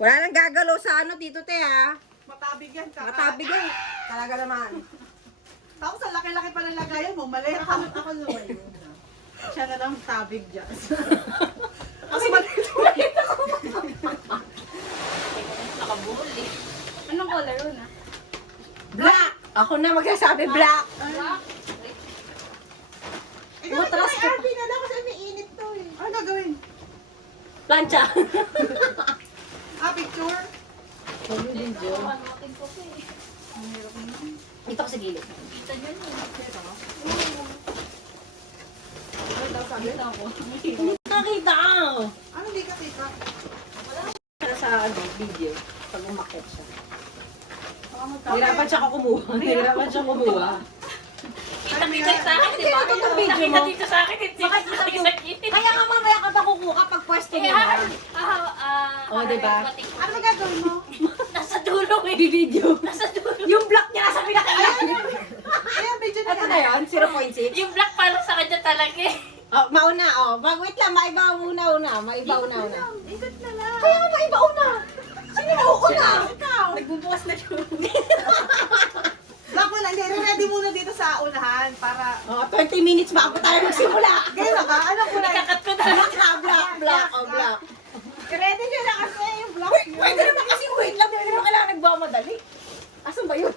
Wala nang gagalaw sa ano dito, te, ha? Matabig yan. Matabig yan. Talaga naman. Tapos ang laki-laki pa ng lagayan mo, mali ako lumayo. Siya na lang tabig dyan. Kasi maliit ako. Nakabuhol eh. Anong color yun ah? Black! Ako na magsasabi black. Black? Matras ka. Arby na lang kasi may init to eh. Ano gagawin? Plancha. Picture? Video. Mating ko pa eh. Dito ko sa gilid. Kita niyo yun. Ano daw sabi? Kita ko. Nakita! Ano hindi ka kita? Para sa ano, video. Pag umakit siya. Okay. Hirapan siya kumuha. Hirapan siya kumuha. Kita sa akin, di ba? Ito itong video Nakita mo. dito sa akin, hindi Bakit kita kita sa akin. Kaya nga mamaya ka pa kukuha pag pwesto niyo na. Oh, diba? Ano gagawin mo? Nasa dulo eh. Video. Nasa dulo. Yung black niya nasa pinakailalim. Ayan, video na Ito yan. na yun, 0.6. Yung black parang sa kanya talaga eh. Oh, mauna, oh. Wait lang, maibaw una. Maibaw una. Ikot na lang. Kaya nga maibaw una. Sino mauuna? Ikaw. Nagbubukas na siya. Black mo lang, ready muna dito sa unahan para... Oh, 20 minutes bago tayo magsimula. Ganyan na ba? Anong kulay? Ikakat ko na. Black. Oh, black. Ready nyo na kasi yung black Wait, pwede naman kasi wait lang. Hindi naman kailangan nagmamadali. Asan ba yun?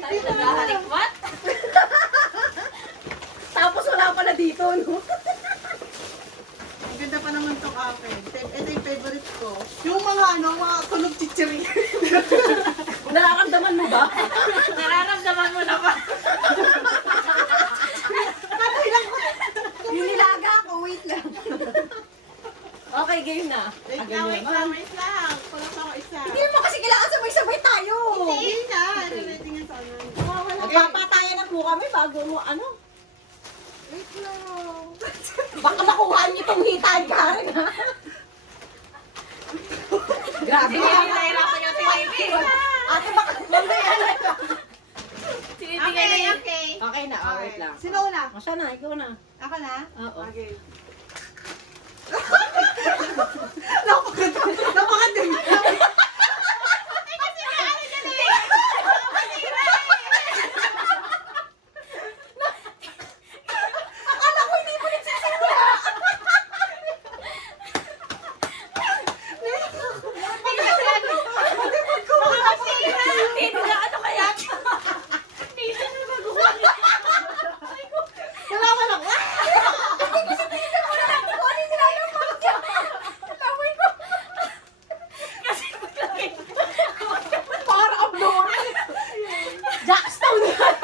Tayo naghahalikmat. Tapos wala pala dito, no? Ang ganda pa naman itong akin. Ito yung favorite ko. Yung mga mga tunog chichiri. Nararamdaman mo ba? Nararamdaman mo na ba? Yung nilaga ako, wait lang. Okay, game na. Wait Again lang. yun. Wait lang. Kulang ako isa. Hindi naman kasi kailangan sabay-sabay tayo. Hindi na. Ready nga sa unahan. Magpapatayan na po kami bago mo, ano? Wait lang. Baka makuha niyo itong hitaan ka rin, ha? Grabe Hindi ka. nahirapan yung tinipid. Ate, baka mamaya na. Tinibigay na yun. Okay. Okay na, oh, wait lang. Sino una? O, siya na, ikaw na. Ako na? Oo. Okay. Napakadali. Akala ko hindi mo nagsisimula. Dito na ano kaya? Dito na baguhan. Wala ka lang. Kasi maglaki. Para abnormal. Jackstone yan.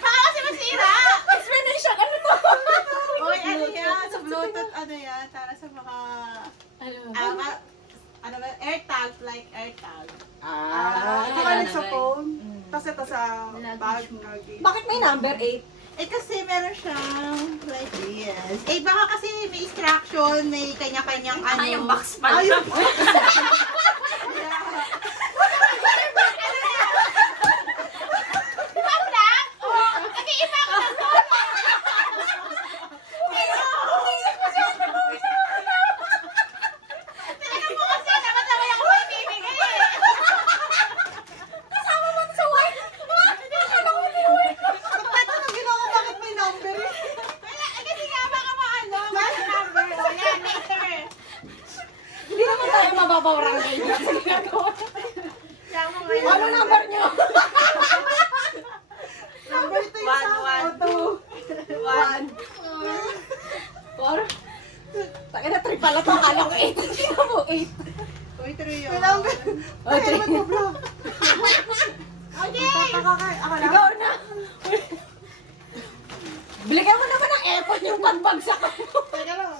Baka kasi masira. Explanation, ano to? Oy, ano yan? Sa Bluetooth, ano yan? Para sa mga... ano ba? AirTag, like AirTag. Nakalit sa phone. Tapos ito sa bag. luggage. Bakit may number 8? Eh kasi meron siyang like this. Eh baka kasi may instruction, may kanya-kanyang ano. Yung box pa. Ayun. Bakit ang ginawa ko? Bakit may number eh? Kasi nga baka maano, may number. O yan, later. Hindi naman tayo mababawrang ganyan sa ginagawa. Ano number nyo? Number ito yung sa One. photo. 1. 4. Taka na 3 pala to. Akala ko 8. Sino mo 8? Uy, tuloy yun. May number. Ay, ano ba ito, bro? Okay. Ako lang. Ikaw na. Bigyan mo naman ng effort yung pagbagsak mo. Teka lang.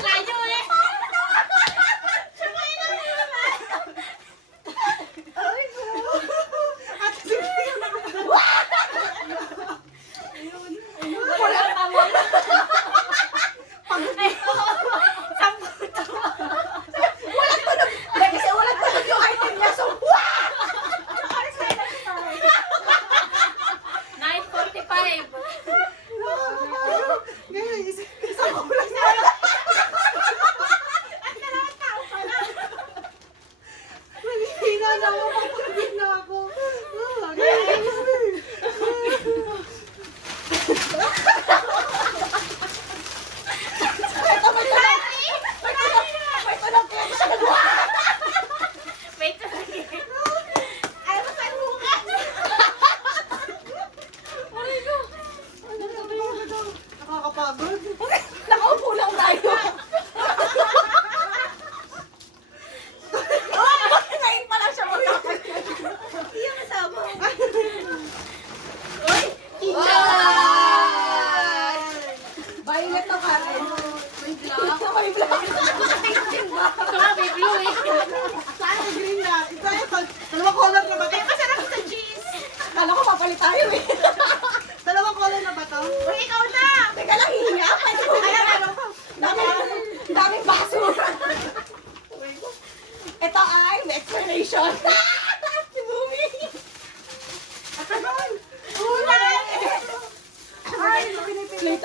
Layo eh. Ay, bro. At sige. Wala tama. Walang tunog. Kasi walang tunog yung item niya. So, wow! 9:45.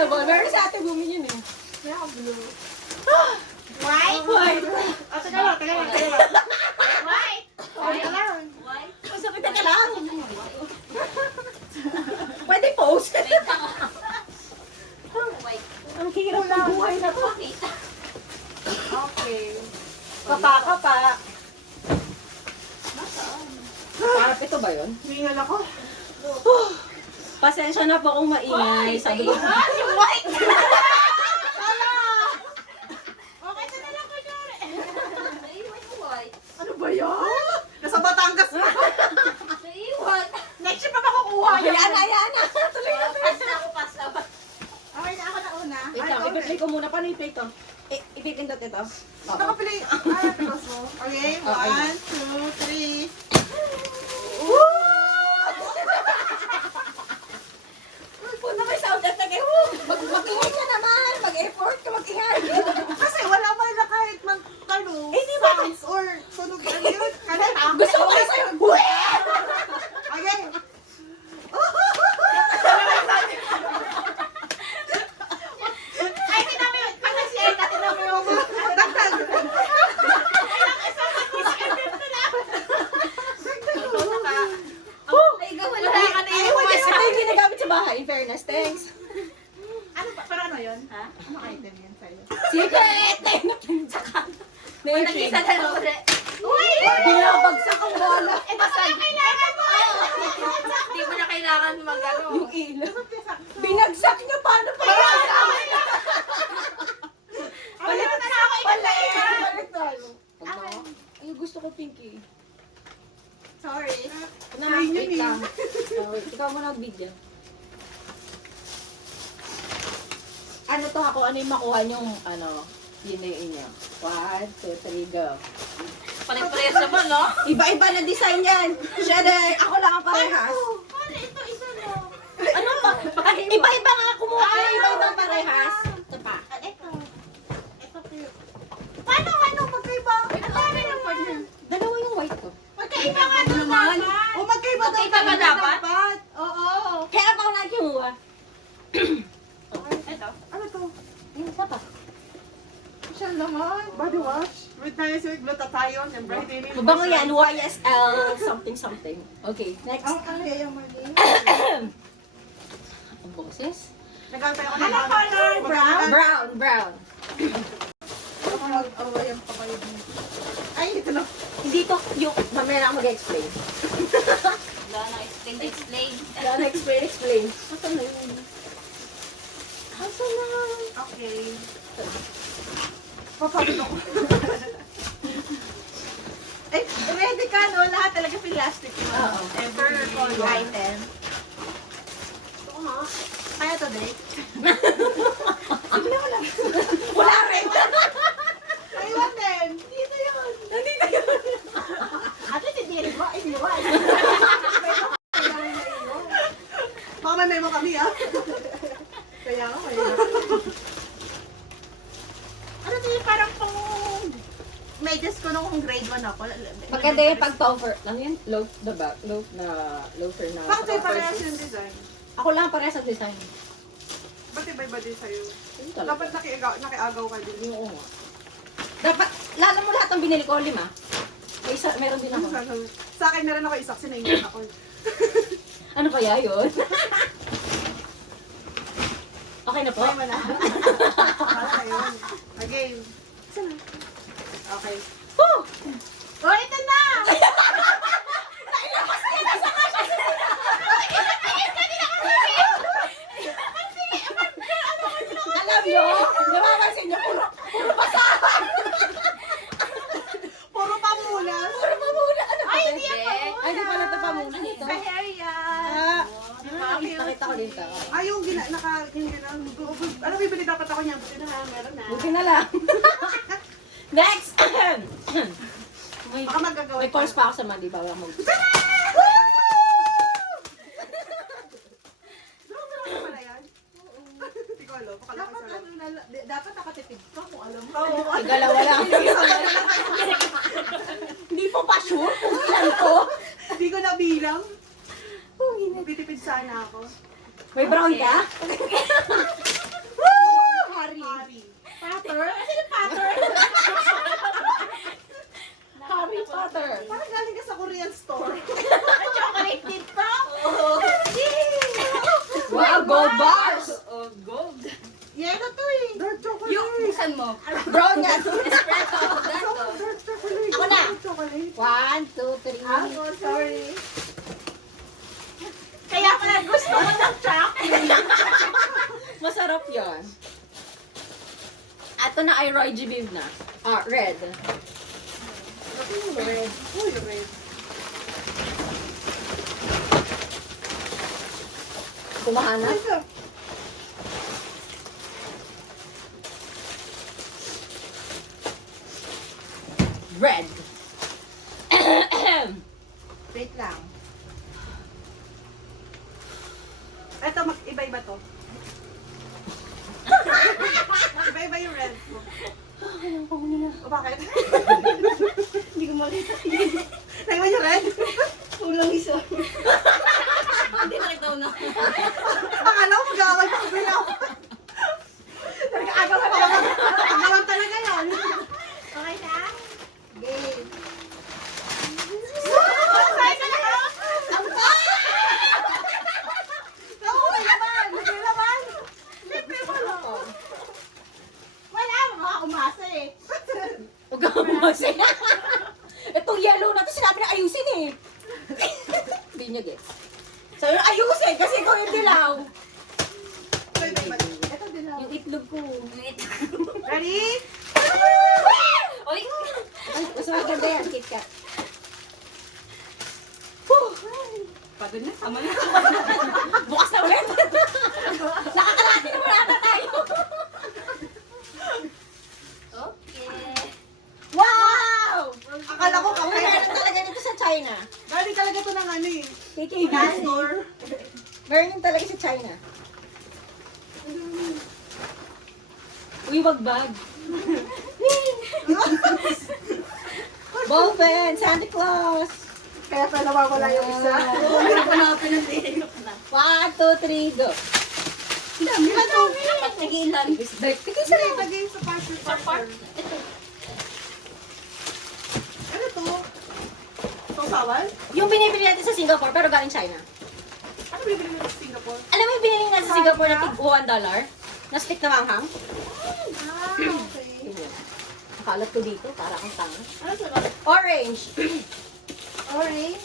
ba? Meron sa ate bumi yun eh. White. White. Teka lang. White. Teka lang. White. Masakit ka lang. Pwede post. Wait lang. White. Ang hirap ng buhay na to. Pakita. Okay. Kapa. Parang ito ba yun? Hingal ako. Pasensya na po kung maingay. Sabi ko. Yung white. Okay, ito na lang ko Naiwan yung white. Ano ba yan? Nasa Batangas na. Naiwan. Next year pa makukuha Ayan na. Tuloy na. Pass na ako, pass na. Okay na ako na una. Wait lang, i-play ko muna. Paano i-play to? I-pindot ito. Oo. Nakaplay. Tapos mo. Okay, Okay. 1, 2, 3. Punta may sound effect eh. Mag-ingay ka naman. Mag-effort ka, mag-ingay. Kasi wala man na kahit di ba? sounds or sunog. Ano yun? Kanina. Gusto ko kayo sa'yo. Okay. Ay, tinami yun. Pag nag-share ka, tinami yun. Dagdag. Ay, ikaw wala ka na Ay, yung wala white. ka yung ginagamit sa bahay. In fairness, thanks. Ano ba? Pero ano yun? Ha? Ano item yan sa'yo? Secret! Uy, nag-isa na lang ulit. Uy! Binabagsak ang bola. Eh, basta kailangan mo. Hindi mo na kailangan mag-ano. Yung ilaw. Binagsak niyo, paano pa yan? Balik na ako. Balik tayo. Ay, gusto ko pinky. Sorry. Naman, Ayun wait yun eh. lang. Wait, ikaw muna mag-video. Ano to ako? Ano yung makuha niyong, yun niyo. 1, 2, 3, go. Pare-parehas naman, no? Iba-iba na design yan. Shade, ako lang ang parehas. Pare, ito isa lang. Ano pa? Iba-iba nga kumuha kayo. Iba-iba parehas. Ito pa. Ito. Ito cute. Paano? Magkaiba? Ang dami ng pwede. Dalawa yung white ko. Magkaiba nga Ano doon naman? dapat. O magkaiba daw. Magkaiba ba dapat? Oo. Kaya ako lang kumuha. Ito. Ano to? Yung isa pa. Siya naman. Body wash. With niacin, glutathione, and brightening. Mabango yan. YSL something. Okay, next. Ang kaya mali. Ang boses. Nagantay ako Ano color? Brown. Ako nag-awayan pa kayo dito. Ay, ito na. Hindi to yung mamaya na ako mag-explain. Wala na, explain. Wala na explain. Asan na yun? Asan na? Okay. Papagod ako. Eh, ready ka, no? Lahat talaga plastic. Oo. Ever item. Kaya to, Dave? Wala rin. Aywan din. Dito yun. Nandito yun. At least hindi rin mo. Iniwan. Baka may memo kami, ah. Kaya nga, may ano din parang pang medyas ko nung grade 1 ako. Maganda yung pag-topper. Ano yun? Loaf loafer na. Bakit sa'yo parehas yung design? Ako lang parehas ang design. Ba't iba-iba din sa'yo? Yun talaga. Dapat nakiagaw ka din. Oo nga. Dapat, lalo mo lahat ng binili ko, 5. May isa, meron din ako. Sa akin meron ako isa, sinayman ako. Ano kaya yun? Okay na po. Okay mo na. Para yun. Again. Okay. Woo! Oh, ito na! Alam nyo, napapansin nyo, puro basahan. Puro pamulas. Puro pamuna. Ano ba? Ay, hindi ako. Ay, di pala ito pamuna nito. Sa hair yan. Nakita ko dito. Ay, yung ano bibili dapat ako niyan? Buti na meron na. Buti na lang. Next! may, Baka magagawa. may pulse pa ako sa mandi. Bawal mo. Ano pala yan? Hindi ko alam. Dapat dapat nakatipid ka kung alam mo. Dalawa lang. Hindi po pa sure kung ilan ko. Hindi ko nabilang. Oh, init. Bitipid sana ako. May brown ka? Harry. Harry. Potter? Sino Potter? Harry Potter. Parang galing ka sa Korean store. Chocolate dito. Wow, gold bars. Oh, gold. Yelo to eh. Dark chocolate. Yung, buksan mo. Brown yan. Espresso. Gato. Dark chocolate. Ako na. Dark chocolate. 1, 2, 3. Ako, sorry. Kaya pala gusto ko ng chocolate. Masarap yun. Ito na ay Roy G. Biv na. Red. Red. Uy, red. Kumahana. Red. Wait lang. Ito, iba-iba to. Iba-iba yung red ko. O bakit? Hindi ko makita. Naiba yung red? Kulang isa. Hindi na ito na. Akala ko mag-aaway pa kami ako. Talaga agawan pa ako. Agawan talaga yan. Okay na? Game. Naku, may laman! May laman! Siyempre, wala ko. Wala, baka umasa eh. Huwag ka mamasaya. Itong yellow na to, sinabi na ayusin eh. Hindi niya gets. Sabi na ayusin kasi ikaw yung dilaw. Ito din lang. Yung itlog ko. Ready? Oy! Ay, mas maganda yan, KitKat. Pagod na. Tama na. Bukas na ulit. Nakakalaki na wala tayo. Okay. Wow! Akala ko kape. Meron talaga dito sa China. Galing talaga to ng ano eh. KKV. Store. Meron yun talaga sa China. Uy, wag bag. Ball pen, Santa Claus. Kaya pala nawawala yung isa. Hirap hanapin ang tinigok na. 1, 2, 3, go. Ilan to? Nagiilan. Tigil sa labas. Lagay sa parcel. Ito. Ano to? Pangsawan? Yung binibili natin sa Singapore, pero galing China. Ano bibili mo sa Singapore? Alam mo yung binili natin sa Singapore na tig $1? Na stick na manghang? Ah, okay. Yun. Nakalat ko dito, para kang tanga. Ano sarap? Orange. Orange.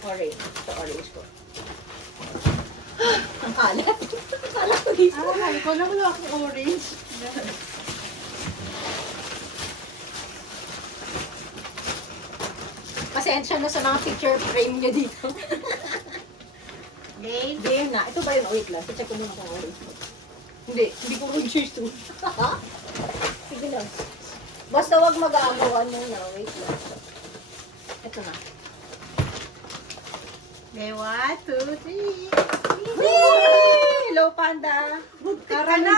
Orange. Ito orange ko. Ang kalat. Kalat ko dito. Ah, ikaw na wala akong orange. Pasensya na sa mga picture frame niya dito. Game. Game na. Ito ba yun? Oh, wait lang. Check ko muna kung orange ko. Hindi ko orange to. Sige lang. Basta wag mag-aamuhan muna. Wait lang. Ito na. Okay, 1, 2, 3. Whee! Hello, Panda. Muntik ka na.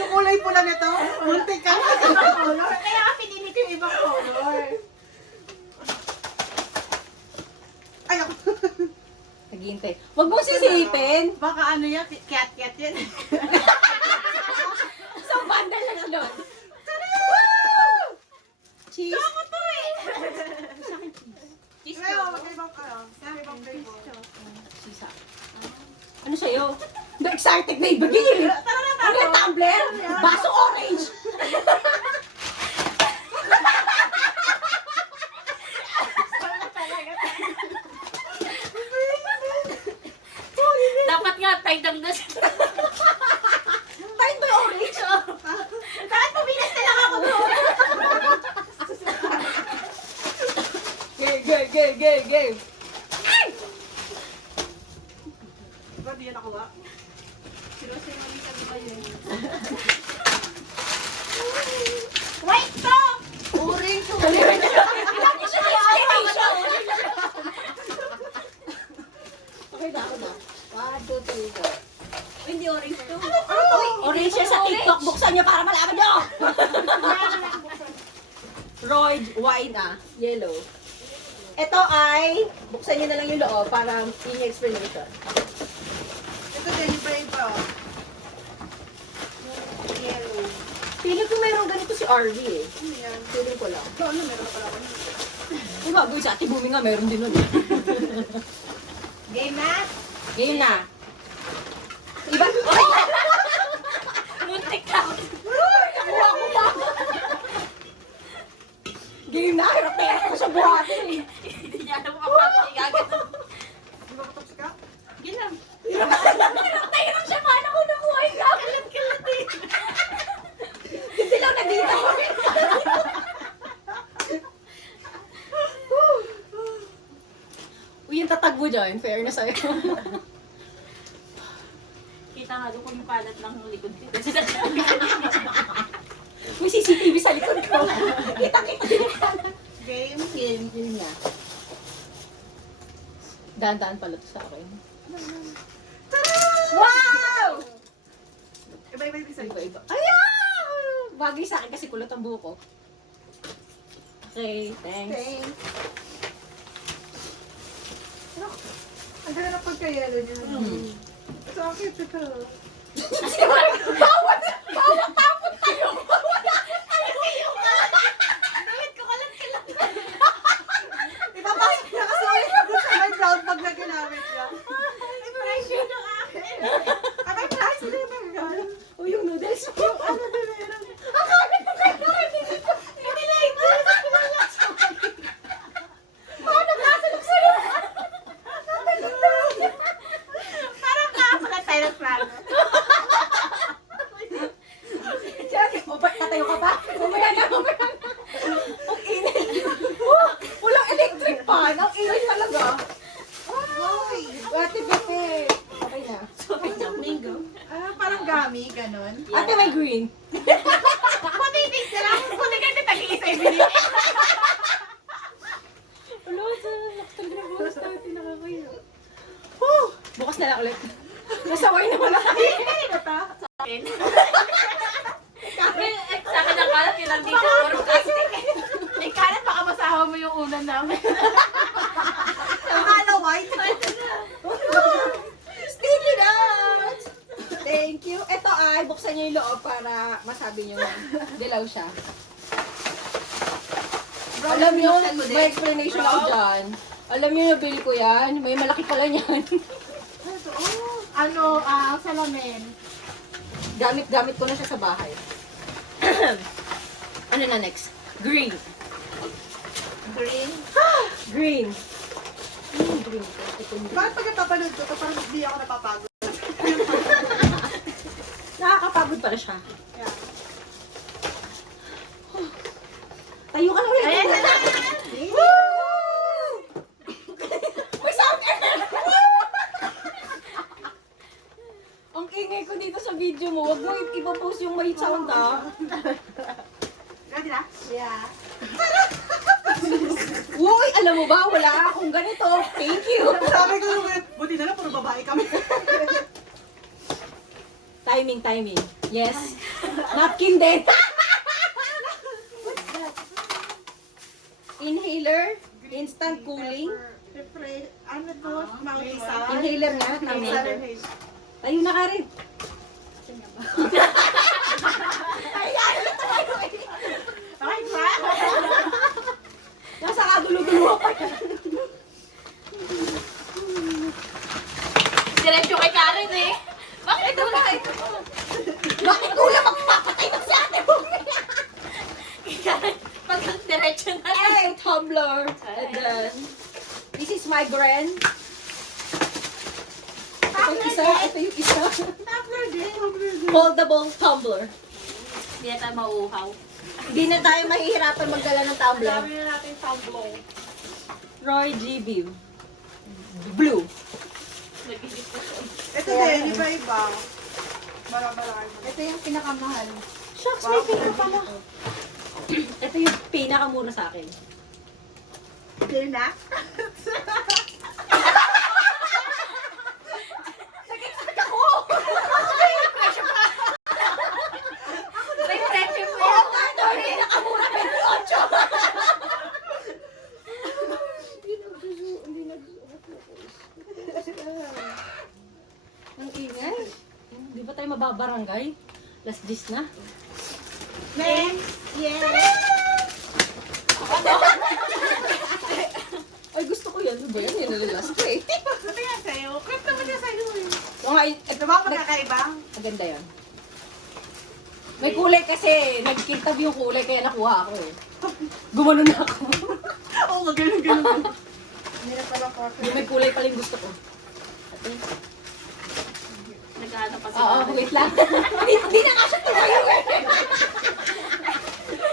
Yung kulay pula nito, muntik ka na. Color. Kaya nga pinili ko yung ibang color. Ay, ako. Naghihintay. Wag mo sisipin. Baka ano yan, cat-cat yan. So, Panda lang doon. Cheese. Ako to eh. Cheese Pero, ko. mag-ibang ibang flavor. Cheese ah. Ano sa'yo? Na-excited na ibigay. Ano yung tumbler? Baso orange. Dapat nga tayo dangdas. Tayo ba orange? Bakit puminas na lang ako doon? Game. Diba, di yan nakuha? Wait to! Orange. Kalira niya. Hindi siya na-inspiration. Okay na, ako na. 1, 2, 3, go. Hindi orange to. Orange siya sa TikTok. Buksan niyo para malaman niyo. Roy wine ah. Yellow. Ito ay, buksan niyo na lang yung loob para yun yung explanation. Ito din, yung brave pa. RV eh. Ano yan? Feeling ko lang. So, ano, meron na pala ako. Kung gagawin sa Ate Bumi nga, meron din nun. Game na? Game na. Iba? Muntik na ako. Nakuha ko pa. Game na. Hirap na hirap ko sa buhatin eh. Hindi niya alam kung kapatid agad. Di ba katapos ka? Sige lang. Hirap na hirap siya. Paano ko nakuha yung gabi? Kalat eh. Hindi lang na dito. Uy, yung tatag mo dyan. Fair na sa'yo. Kita nga doon kung yung kalat ng likod ko. May CCTV sa likod ko. Kita-kita din yung kanan. Game. Game niya. Daan-daan pala to sa akin. Wow! Iba-iba yung isa. Iba-iba. Ayan! Bagay sa akin kasi kulot ang buko. Okay, thanks. Thanks. Ang ganda na pagka-yellow niya. So, ang cute ito. Bawat tapon tayo! Ipapasok niya kasi ulit doon sa may brown bag na ginamit niya. Ay, price yun yung akin. Ay, price din yung mga. O yung noodles mo. Ano din meron? Akala ko kayo! Hindi like this! Paano kasalok sa'yo? Parang kakapalat tayo ng plano. Sige, tatayo ka pa? Mamaya na. Ang init. Oh, walang electric pan. Ang init talaga. Ay! Ate Pepe. Okay na. Sorry na, mango. Parang gami, ganon. Ate may green. Putitig ka lang. Putitig ka tag-iisa yung binili. Wala, sa talaga na bukas natin nakakayo. Whew! Bukas na lang ulit. Nasaway naman ako. Ano ta? Sa akin. Sa akin ang kalat yun lang dito. Puro plastic. May kalat, baka masahaw mo yung unan namin. Akala white. Sticky notes! Thank you. Ito ay, buksan niyo yung loob para masabi niyo na dilaw siya. Alam niyo, may explanation ako dyan. Alam niyo, nabili ko yan. May malaki pala niyan. Ano, salamin. Gamit ko na siya sa bahay. Ano na next? Green. Green. Green. Green. Ito yung green. Bakit pagkapapanood ko, parang hindi ako napapagod. Nakakapagod pala siya. Yeah. Tayo ka na ulit. Ayan na lang. Woo! May sound effect! Ang ingay ko dito sa video mo. Huwag mo ipopost yung may sound ah. Ready na? Yeah. Uy, alam mo ba? Wala akong ganito. Thank you. Sabi ko naman, buti na lang, puro babae kami. Timing. Yes. Napkin din. Inhaler. Instant cooling. Ano to? Mouth Inhaler nga. Tama. Tayo na ka rin. Ay, pa. Nasa kagulo-gulo pa yan. Diretso kay Karen eh. Bakit wala ito? Bakit ulam magpapatay na si ate mo? Kay Karen, pag diretso na. Ay, tumbler. And then, this is my brand. Ito yung isa. Tumbler din. Foldable tumbler. Hindi na tayo mauuhaw. Hindi na tayo mahihirapan magdala ng tumbler. Dami na natin tumbler. Roy G. View. Blue. Ito din, iba-iba. Marami. Ito yung pinakamahal. Shucks, may pina pala. Ito yung pinakamura sa akin. Din na? Ako! May presyo po Oo yan. nga, no, pinakamura 28. Hindi nagsuot Ang ingay. Di ba tayo mababarangay? Last 10 na. Next! Yes! Ay, gusto ko yan. Ano ba yan? Yan nalalas ko eh. Sabi nga sa'yo, crap naman niya sa'yo eh. O nga, Ito ba magkakaiba? maganda yan. May kulay kasi. Nagkintab yung kulay kaya nakuha ako eh. Gumano na ako. Oo, magaling. Yung may kulay pala yung gusto ko. Ate. Naghahanap pa si Oo, Mami. wait lang. Hindi na nga siya tumayo eh.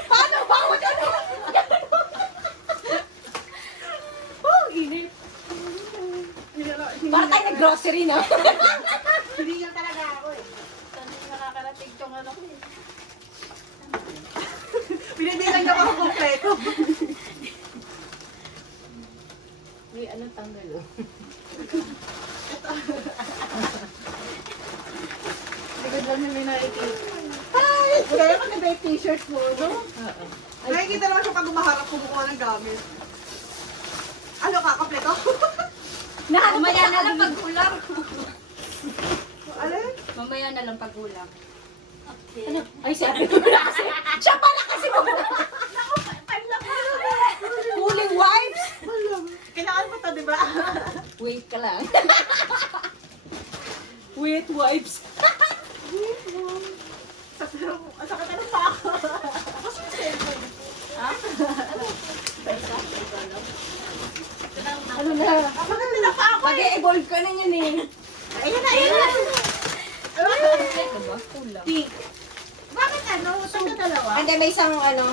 Paano? Bawat ano? Oh, init. Para tayo nag-grocery na. Hindi nga talaga ako eh. Saan din nakakarating tong ano ko eh. Binibilang niya ako kompleto. May ano tanggal oh. Likod lang na may nakikita. Hi! Kaya maganda yung t-shirt mo, no? Oo. Nakikita naman siya pag umaharap kumukuha ng gamit. Ano ka, kompleto? Mamaya na lang pag-ulam. Alin? Mamaya na lang pag-ulam. Okay. Ano? Ay, sabi ko na kasi. Siya pala kasi mo. Cooling wipes? Kailangan mo to, di ba? Wait ka lang. Wait wipes. Ang sakit na pa ako. Ano na? Maganda na pa ako. Mag-e-evolve ka na yan eh. Ayun na, ayun na. Diba? Kulang. Pink. Bakit ano? Saan ka dalawa? And then may isang ano,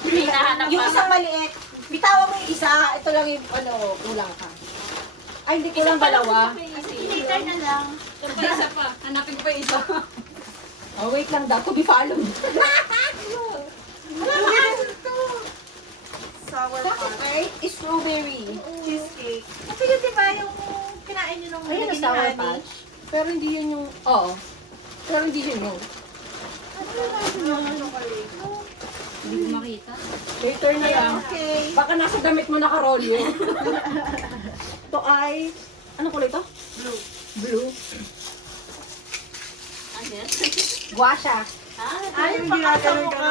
Hinahanap yung pa. isang maliit. Bitawan mo yung isa, ito lang yung ano, kulang ka. Ay, hindi kulang dalawa. Later na lang. Isa pa. Hanapin ko pa yung isa. Oh, wait lang daw. To be followed. Ano to? Sour Bakit patch. right? Strawberry. Cheesecake. Kasi yun diba yung kinain nyo nung Ayun, naging sour honey? patch. Pero hindi yun yung, oo. Pero hindi yun yung. Hindi ko makita. Later na lang. Okay. Baka nasa damit mo nakarolyo. Ito ay, anong kulay to? Blue. Blue. Ano yan? Guasha. Ay, yung ginagano'n ka.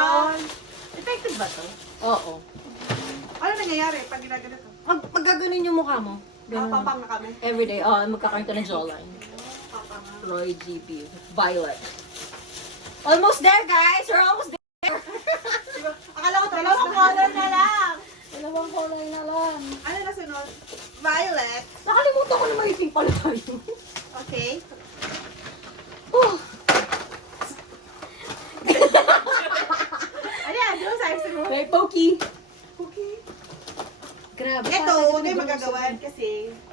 Effective ba to? Oo. Ano nangyayari pag ginagano to? Magkaganon yung mukha mo. Ganun. Papang na kami. Everyday. Oh, magkakaroon ka ng jawline. Papang. Roy GB. Violet. Almost there, guys! We're almost there! Diba? Akala ko dalawang color na lang. Dalawang kulay na lang. Ano na sunod? Violet. Nakalimutan ko na maiting pala tayo. Okay. Oh, Ano yan? Doon sa sunod? may pokey. Okay. Grabe. Ito, parang huwag kayo nag-grocery. magagawan kasi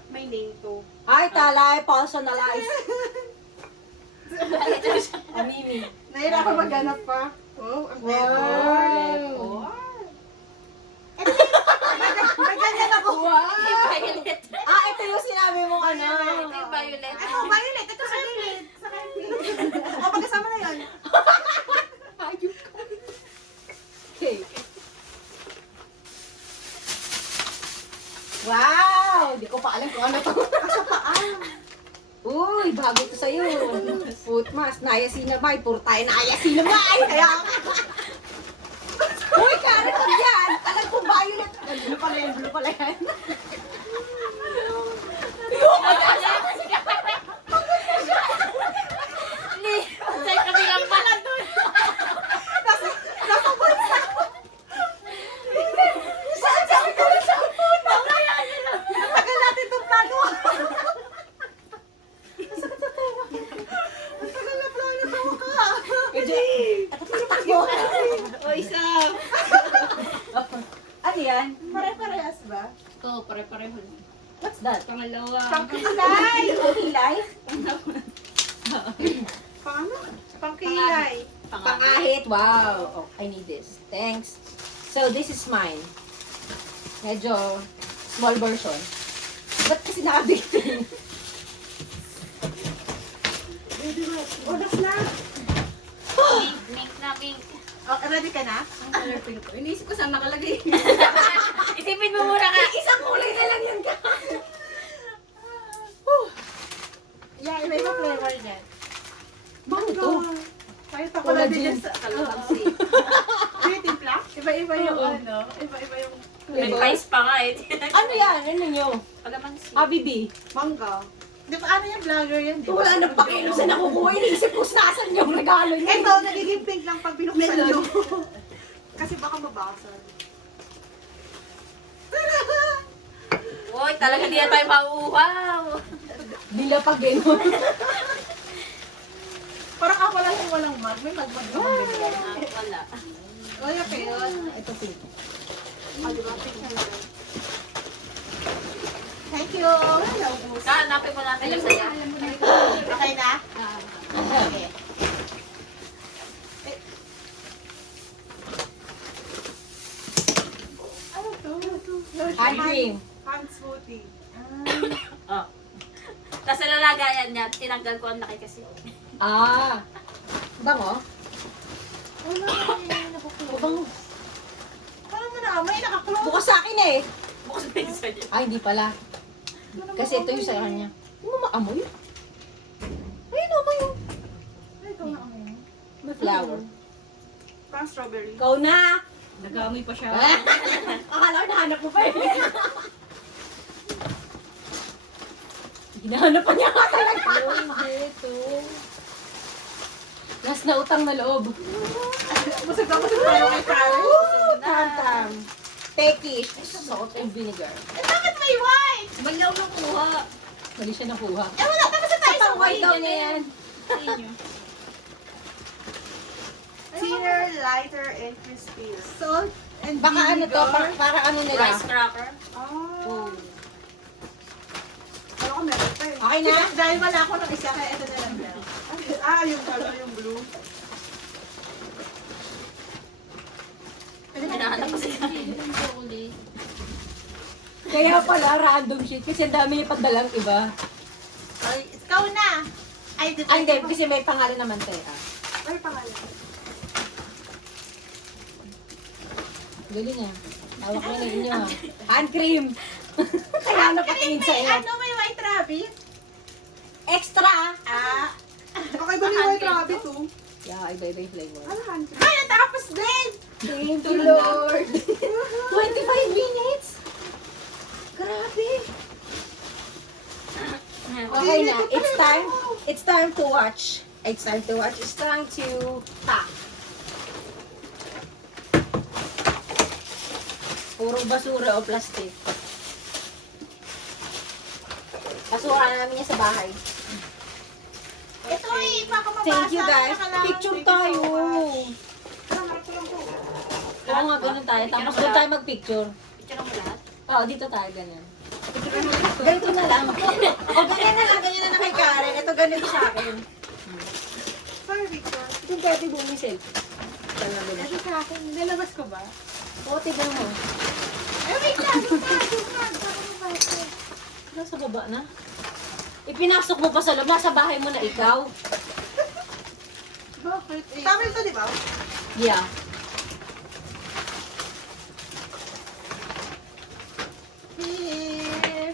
may name to. Ay, talay. Personalized. Amimi. Nahira ako maghanap pa. Oh, ang Wow. May ganyan ako. Wow. Violet. Ah, ito yung sinabi mong ano. Ito yung violet. Ito, violet. Ito sa gilid. Sa gilid. O, pagkasama na yun. Ayun ko. Okay. Wow! Di ko pa alam kung ano to. Asa paan? Uy, bago to sa'yo. Foot mask, niacinamide. Puro tayo niacinamide. Kaya Uy, Karen, ano yan? Alam ko violet. Blue pala yan, blue pala yan. Sa kabilang pala doon. Nasa bulsa. Saan sabi ko yung cellphone? Tagal natin itong plano. Ang tagal na plano ito ka. Medyo, takbo. O, isa. Ano yan? Pare-parehas ba? Ito, pare-pareho. What's that? Pangalawa. Pangkilay. Hilay? Paano? Pangkilay. Pangahit. Wow. Oh, I need this. Thanks. So, this is mine. Medyo small version. Ba't kasi nakabigtin? Oras na. Pink, pink na pink. Oh, ready ka na? Ang color pink ko. Iniisip ko saan nakalagay. Isipin mo muna ka. Isang kulay na lang yan ka. Yeah, iba-iba flavor dyan. Bakit to? Kahit ako Collagen. lang din yan sa Kalabagsi. May timpla? Iba-iba yung Oo. ano, iba-iba yung May price pa nga eh. Ano yan? Ano nyo? Kalamansi. Habibi. mangga. Di ba ano yung vlogger yan? Di ba? Wala nang pakialam sa nakukuha. Iniisip ko nasan yung regalo niya. Ito, nagiging pink lang pag binuksan nyo. Kasi baka mabasag. Uy, talaga di na tayo mauuhaw. Bila pa gano'n. Parang ako lang yung walang mag. May mag-mag naman ganyan. Wala. Oh, okay yun. Ito pink. Oh, di ba? Pink na lang. Thank you. Naubos. Hanapin mo natin yung saya. Okay na? Okay. Ano to? Hand cream. Hand smoothie. Oh. Tapos lalagayan niya, tinanggal ko ang laki kasi. Ah. Bango? Wala na Bango. Paano mo na? May nakaklose. Bukas sa akin eh. Bukas na yung sa niya. Ay, hindi pala. Kasi ito yung sa kanya. Hindi mo maamoy. Ayun, amoy yun. Ay, ikaw na ako. May flower. Parang strawberry. Ikaw na! Nag-aamoy pa siya. Akala ko nahanap mo pa eh. Hinahanap pa niya nga talaga. Hindi, ito. Last na utang na loob. Busog tayo kay Karen. Tam-tam. Tekish. Salt and vinegar. Eh, bakit may white? Maglaw na kuha. Mali siya nakuha. Eh, wala pa kasi tayo sa white daw niya yan. Thinner, lighter, and crispier. Salt and Baka ano to, para ano nila. Rice cracker. Oh. Ano ko meron pa eh. Okay na? Dahil wala ako ng isa, kaya ito na lang yan. Yung color, yung blue. Hinahanap ko si Kaya pala random shit kasi ang dami niya padalang iba. Ay, ikaw na! Ay, Ay, hindi. Kasi may pangalan naman tayo. Ay, pangalan. Galing niya. Tawag mo na inyo ha. Hand cream. Kaya napatingin sa iyo. Ano, may white rabbit? Extra! Okay ba yung white rabbit oh? Yeah, iba-iba yung flavor. Ano hand cream? Ay, natapos din! Thank you, Lord. 25 minutes? Grabe. Okay na. It's time to watch. It's time to watch. It's time to pack. Puro basura o plastic. Basura namin niya sa bahay. Ito eh, baka mabasa. Thank you guys. Kailangan- Picture thank you so tayo. much. Harap ko lang po. Oo nga, ganun tayo. Tapos doon tayo mag-picture. Picture mo lahat. Oo, dito tayo, ganyan. Ganito na lang. O, ganyan na lang. Ganyan na kay Karen. Ito ganito sa akin. Sorry, Victor. Itong pwede bumisil. Talaga na. Ito sa akin, nilabas ko ba? Oo, tignan mo. Eh, wait lang. Baka mabasa. Nasa baba na. Ipinasok mo pa sa loob. Nasa bahay mo na ikaw. Bakit? Tama ito, di ba? Yeah. Here.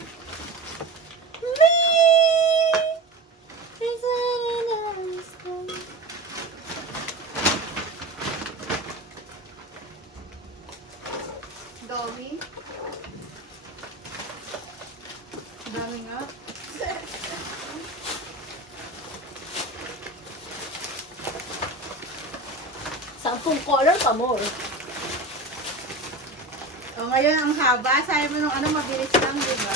Dami. Dami nga. Sampung color pa more. O ngayon ang haba. Sabi mo nung ano, mabilis lang, di ba?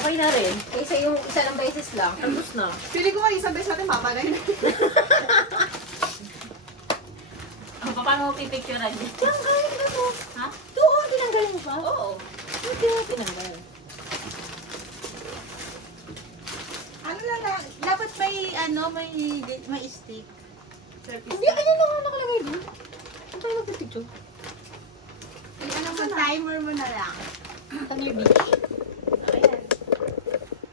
Okay na rin. Kaysa yung isa lang beses lang. Tapos na. Pili ko nga isang beses natin mamalay na. Paano mo pipicturean niya? Tinanggalin na to. Ha? Doon, tinanggalin mo pa? Oo. Hindi na tinanggal. Ano lang, dapat may, ano, may stick. Surface. Hindi, ano lang ang nakalagay doon? Ano tayo magpipicture? Ano mo, timer mo na lang. Tanay beach.